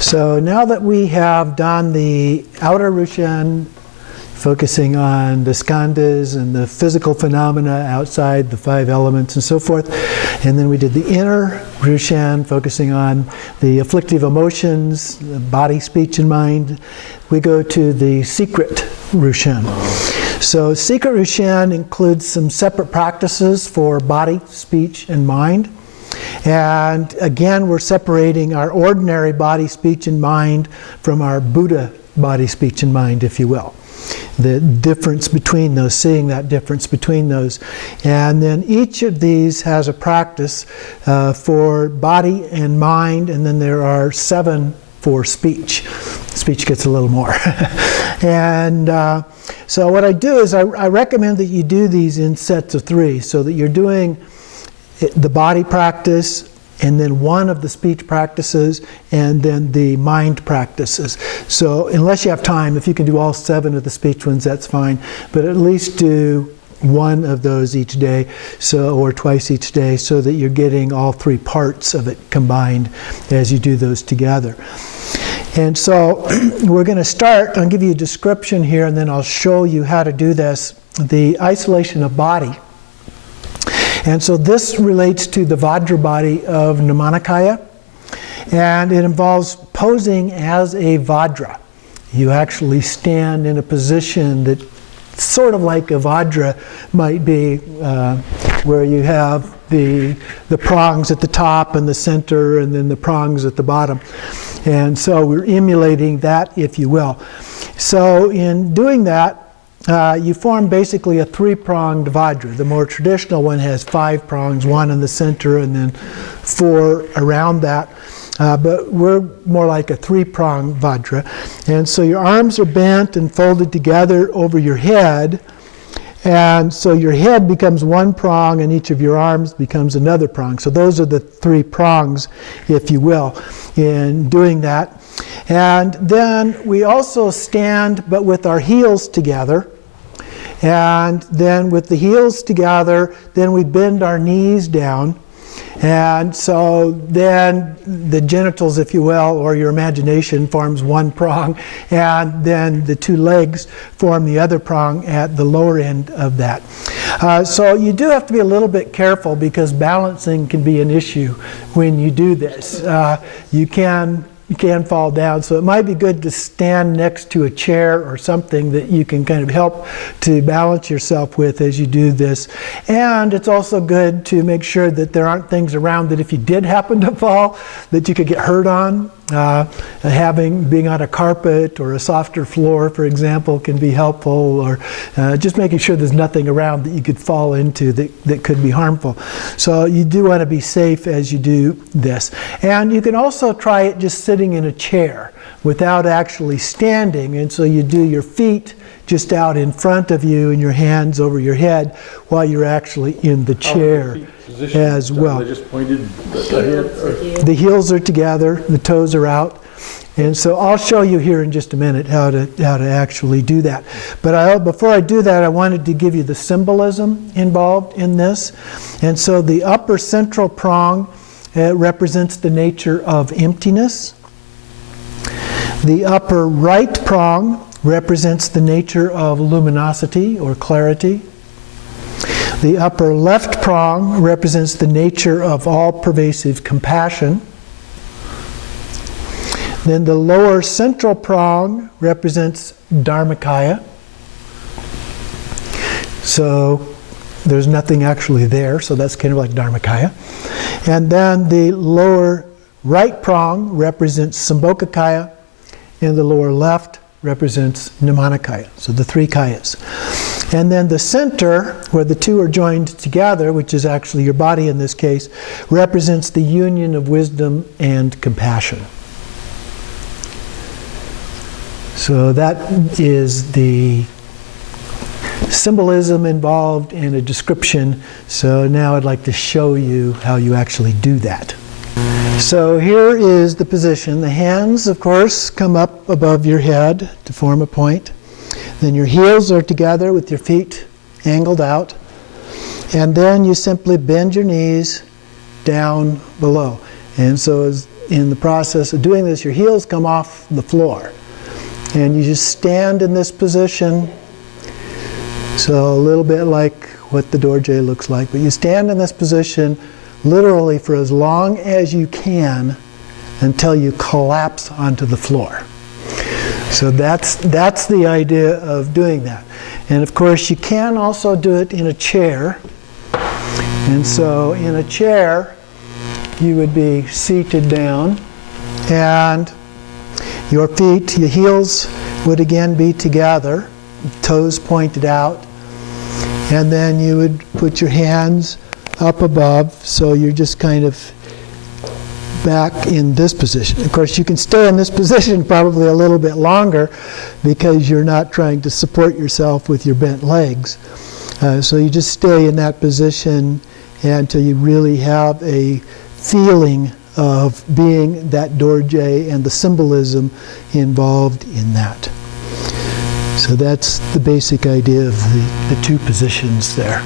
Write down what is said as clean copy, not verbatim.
So now that we have done the outer Rushen, focusing on the skandhas and the physical phenomena outside the 5 elements and so forth, and then we did the inner Rushen, focusing on the afflictive emotions, the body, speech, and mind, we go to the Secret Rushen. So Secret Rushen includes some separate practices for body, speech, and mind. And again, we're separating our ordinary body, speech, and mind from our Buddha body, speech, and mind, if you will. The difference between those, seeing that difference between those. And then each of these has a practice for body and mind, and then there are 7 for speech. Speech gets a little more. And so what I do is I recommend that you do these in sets of 3, so that you're doing the body practice, and then one of the speech practices, and then the mind practices. So unless you have time, if you can do all 7 of the speech ones, that's fine. But at least do one of those each day, or twice each day, so that you're getting all 3 parts of it combined as you do those together. And so we're going to start, I'll give you a description here, and then I'll show you how to do this. The isolation of body. And so this relates to the Vajra body of Namanikaya, and it involves posing as a Vajra. You actually stand in a position that sort of like a Vajra might be, where you have the prongs at the top and the center, and then the prongs at the bottom. And so we're emulating that, if you will. So in doing that, you form basically a 3-pronged Vajra. The more traditional one has 5 prongs, 1 in the center and then 4 around that. But we're more like a 3-pronged Vajra. And so your arms are bent and folded together over your head. And so your head becomes 1 prong and each of your arms becomes another prong. So those are the 3 prongs, if you will, in doing that. And then we also stand, but with our heels together. And then with the heels together, then we bend our knees down. And so then the genitals, if you will, or your imagination forms 1 prong, and then the 2 legs form the other prong at the lower end of that. So you do have to be a little bit careful, because balancing can be an issue when you do this. You can fall down, so it might be good to stand next to a chair or something that you can kind of help to balance yourself with as you do this. And it's also good to make sure that there aren't things around that if you did happen to fall, that you could get hurt on. Being on a carpet or a softer floor, for example, can be helpful, or just making sure there's nothing around that you could fall into that could be harmful. So you do want to be safe as you do this. And you can also try it just sitting in a chair without actually standing, and so you do your feet just out in front of you and your hands over your head while you're actually in the chair as well. Just pointed the heels are together, the toes are out. And so I'll show you here in just a minute how to actually do that. But before I do that, I wanted to give you the symbolism involved in this. And so the upper central prong represents the nature of emptiness. The upper right prong represents the nature of luminosity or clarity. The upper left prong represents the nature of all-pervasive compassion. Then the lower central prong represents Dharmakaya. So there's nothing actually there, so that's kind of like Dharmakaya. And then the lower right prong represents Sambhogakaya, and the lower left represents Namanikaya, so the 3 kayas. And then the center, where the 2 are joined together, which is actually your body in this case, represents the union of wisdom and compassion. So that is the symbolism involved in a description. So now I'd like to show you how you actually do that. So here is the position. The hands, of course, come up above your head to form a point. Then your heels are together with your feet angled out. And then you simply bend your knees down below. And so in the process of doing this, your heels come off the floor. And you just stand in this position. So a little bit like what the Dorje looks like. But you stand in this position literally for as long as you can until you collapse onto the floor. So that's the idea of doing that. And of course, you can also do it in a chair. And so in a chair, you would be seated down, and your feet, your heels would again be together, toes pointed out, and then you would put your hands up above, so you're just kind of back in this position. Of course, you can stay in this position probably a little bit longer because you're not trying to support yourself with your bent legs. So you just stay in that position until you really have a feeling of being that Dorje and the symbolism involved in that. So that's the basic idea of the two positions there.